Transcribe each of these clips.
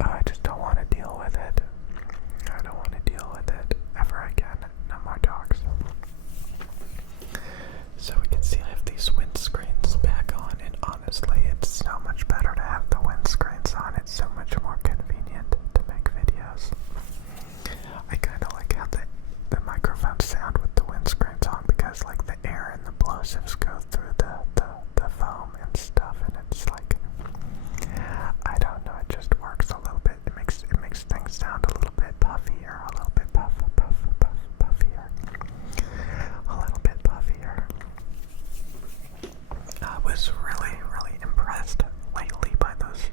I just don't want to deal with it. I don't want to deal with it ever again. No more dogs. So we can see I have these windscreens back on, and honestly, it's so much better to have the windscreens on. It's so much more convenient to make videos. I kind of like how the microphones sound with the windscreens on, because like the air and the plosives go through the foam and stuff, and it's like, I don't know, it just works a little bit. It makes things sound a little bit puffier, a little bit puffier, a little bit puffier. I was really impressed lately by those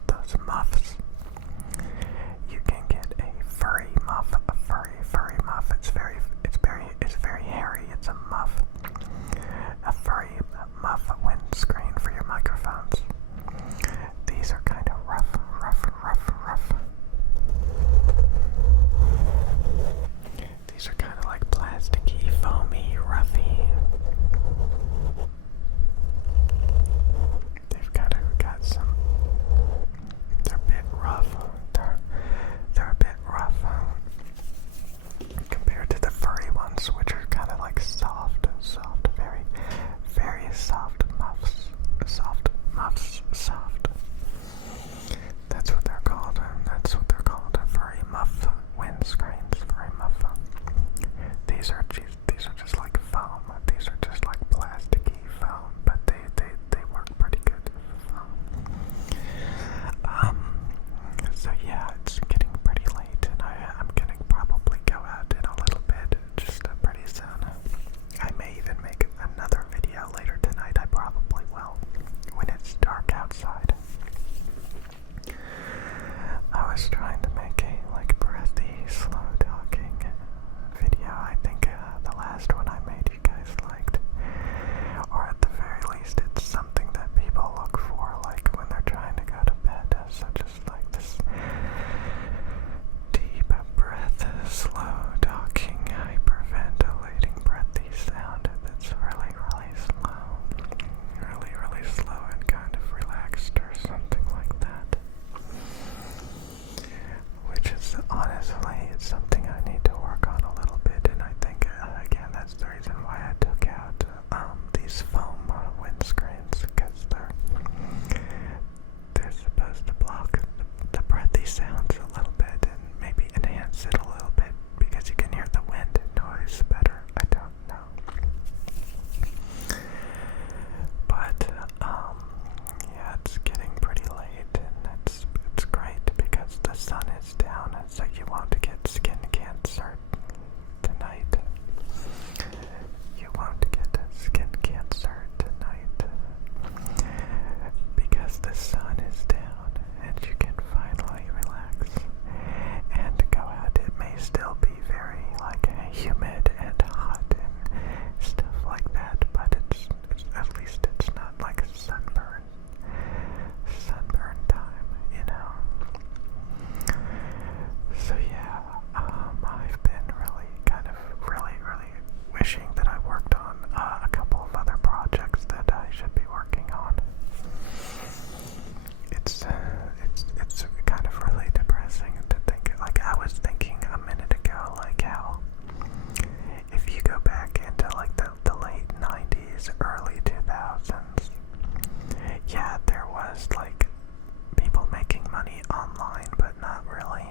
muffs. You can get a furry muff, furry muff. It's very hairy. It's a muff, a furry muff windscreen for your microphones. These are kind of rough. These are kind of like plasticky, foamy, roughy. They've kind of got some. They're a bit rough. They're a bit rough compared to the furry ones, which are kind of like soft, very soft muffs. Soft. That's what they're called. Furry muff windscreens. Furry muff. These are just like foam. These are just like plasticky foam, but they work pretty good with foam. So yeah, it's getting pretty late, and I'm gonna probably go out in a little bit, just pretty soon. I may even make another video later tonight. I probably will, when it's dark outside. I was trying to make a like breathy, slow talking video. I think the last one I made you guys liked, or at the very least, it's something that people look for, like when they're trying to go to bed. So just like this deep breath, slow talking, hyperventilating, breathy sound that's really slow and kind of relaxed, or something like that. Which is honestly, it's something I need to work on a little bit, and I think again that's the reason why I took out these foam windscreens, because they're supposed to block the breathy sounds a little bit and maybe enhance it a little bit, because you can hear the wind noise better. I don't know. But yeah, it's getting pretty late, and it's great because the sun is down, and so you won't get skin cancer tonight. You won't get skin cancer tonight because the sun is down, and you can finally relax and go out. It may still be very like humid and hot and stuff like that, but it's at least it's not like a sunburn time, you know. So yeah, I've been really wishing that I worked on a couple of other projects that I should be working on. It's kind of really depressing to think. Like I was thinking a minute ago, like how if you go back into like the late 90s, early 2000s, yeah, there was like people making money online, but not really.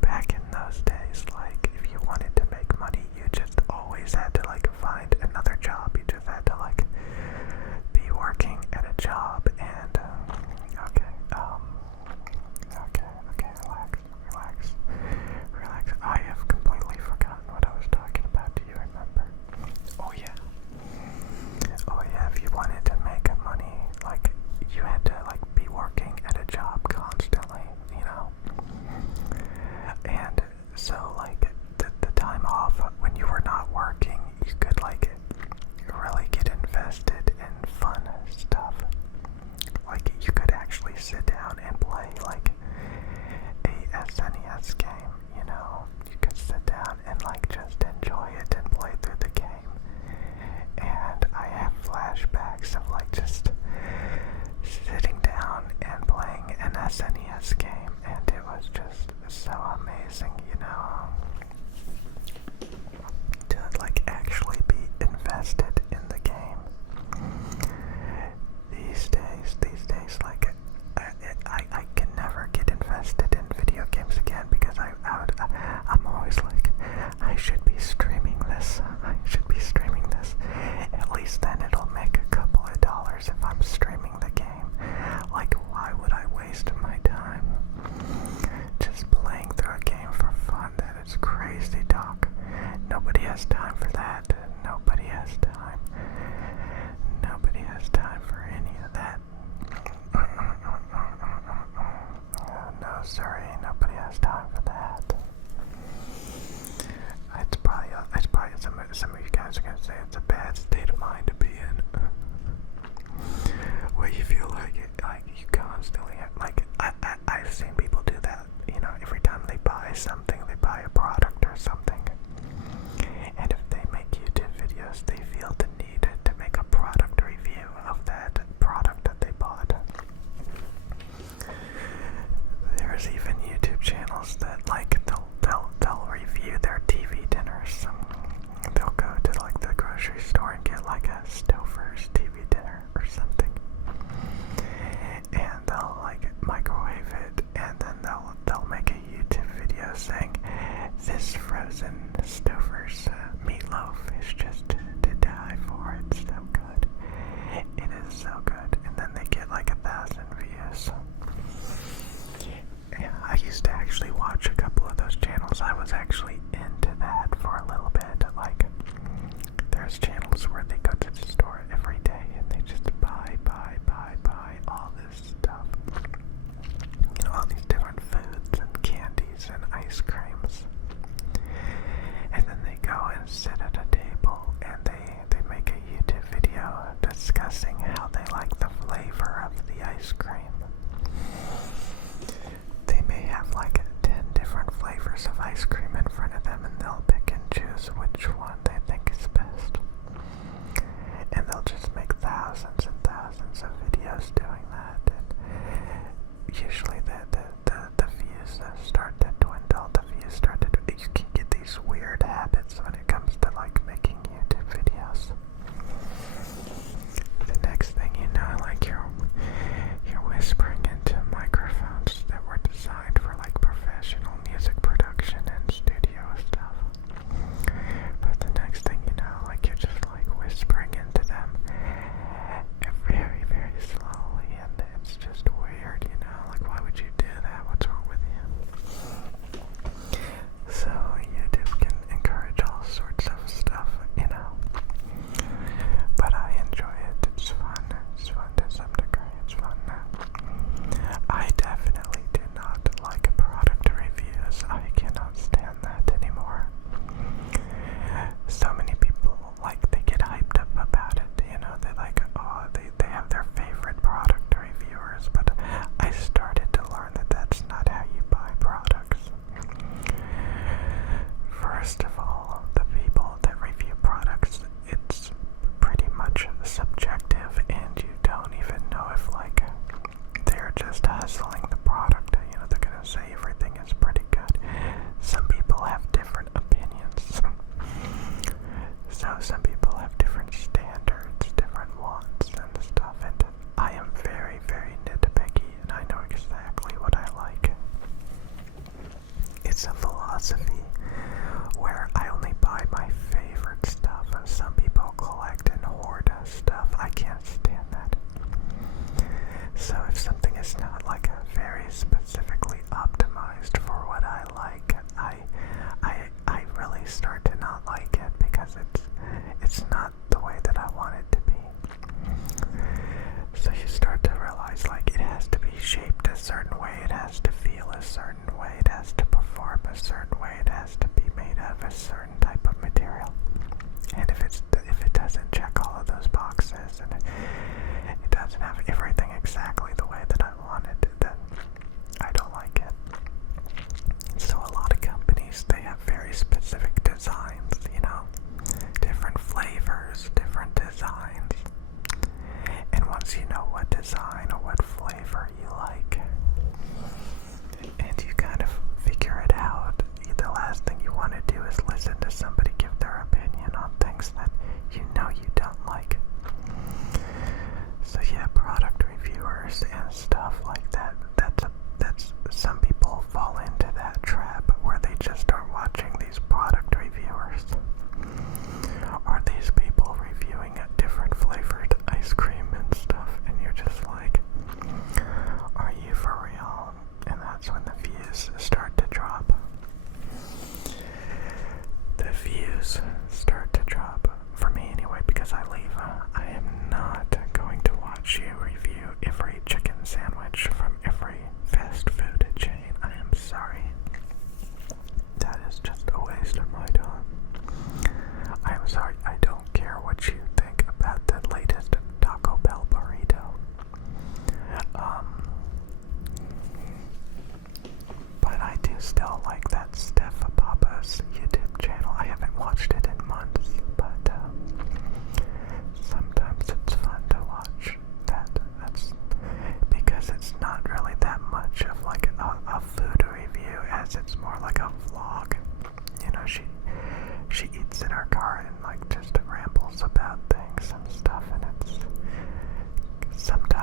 Back in those days, like if you wanted to make money, you just always had to like find another job. You just had to like be working at a job, and relax. I have completely forgotten what I was talking about. Do you remember? Oh yeah, if you wanted to make money, like you had to like be working at a job constantly, you know. And so like the time off when you were not working, you could like really get invested in fun stuff. Like you could actually sit down and play like a SNES game, you know. You could sit down and like just enjoy it and play through the game. And I have flashbacks of like just sitting down and playing an SNES game nobody has time for that. Nobody has time. Nobody has time for any of that. No, sorry, nobody has time for that. It's probably some of you guys are gonna say it's a bad state of mind to be in, where you feel like you constantly have, I've seen people do that. You know, every time they buy something, they buy a product or something, and if they make YouTube videos, they feel the need to make a product review of that product that they bought. There's even YouTube channels that they'll review their TV dinners. They'll go to like the grocery store and get like a Stouffer's TV dinner or something, and they'll like microwave it, and then they'll make a YouTube video saying this frozen Stouffer's meatloaf is just to die for. It's so good. It is so good, and then they get like 1,000 views. Yeah, I used to actually watch a couple of those channels. I was actually into that for a little bit. Like, there's channels where they go to the store every day and they just buy all this stuff. You know, all these different foods and candies and ice creams. And then they go and sit at a table and they make a YouTube video discussing how they like the flavor of the ice cream. They may have like 10 different flavors of ice cream in front of them, and they'll pick and choose which one they think is best. And they'll just make thousands and thousands of videos doing that. And usually the views start to dwindle. You can get these weird habits when it comes to like making YouTube videos. The next thing you know, like you're whispering into microphones that were designed for like professional music production and studio stuff. But the next thing you know, like you're just like whispering into them very, very slowly, and it's just weird, you know, like why would you do that? What's wrong with you? So YouTube can encourage all sorts of stuff, you know. But I enjoy it. It's fun. It's fun to some degree. It's fun. I definitely do not like product reviews. I cannot stand that anymore. So many people, like, they get hyped up about it, you know, they like, oh, they have their favorite product reviewers, but I started to learn that that's not how you buy products. First of all, the people that review products, it's pretty much subjective, and you don't even know if, like, they're just hustling the product. You know, they're gonna say everything is pretty good. Some people have different opinions. So some people have different standards, different wants and stuff, and I am very, very nitpicky, and I know exactly what I like. It's a philosophy where I only buy my favorite stuff, and some people collect and hoard stuff. I can't stand that. So if something is not like very specifically optimized for what I like, I really start to not like it, because it's not the way that I want it to be. So you start to realize, like, it has to be shaped a certain way, it has to feel a certain way, it has to perform a certain way, it has to be made out of a certain type of material. And if it doesn't check all of those boxes, and it doesn't have everything exactly the way that I want it, then I don't like it. So a lot of companies, they have very specific designs, you know, different flavors, different designs. And once you know what design or what flavor you like, and you kind of figure it out, the last thing you want to do is listen to somebody give their opinion on things that you know you don't like. So yeah, product reviewers,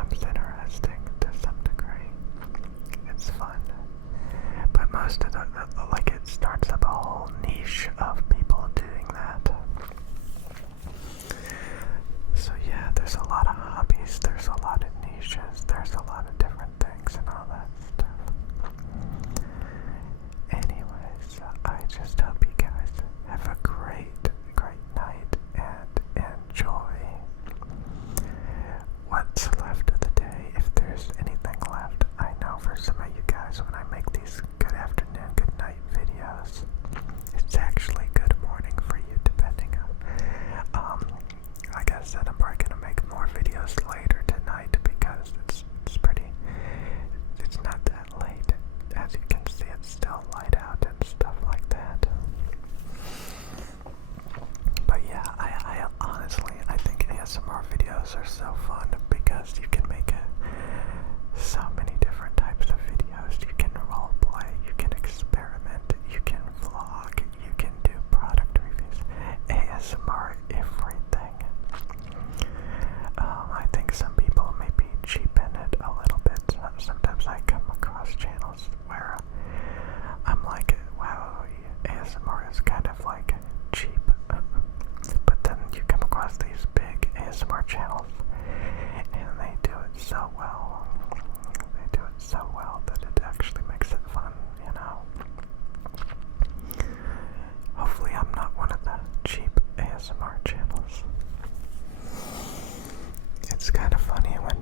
becomes interesting to some degree. It's fun. But most of like it starts up a whole niche of people doing that. So yeah, there's a lot of hobbies, there's a lot of niches, there's a lot of different things and all that stuff. Anyways, I just hope you guys have a great night and enjoy what's left of the day. If there's anything left, I know for some of you guys when I make these good afternoon, good night videos, it's actually good morning for you depending on, like I said, I'm probably gonna make more videos later tonight because it's not that late. As you can see, it's still light out and stuff like that. But yeah, I honestly, I think ASMR videos are so fun because you can make so many different types of videos. You can role play, you can experiment, you can vlog, you can do product reviews, ASMR, everything. I think some people maybe cheapen it a little bit. Sometimes I come across channels where I'm like, wow, ASMR is kind of like cheap. But then you come across these big ASMR channels and they do it so well. They do it so well that it actually makes it fun, you know. Hopefully I'm not one of the cheap ASMR channels. It's kind of funny when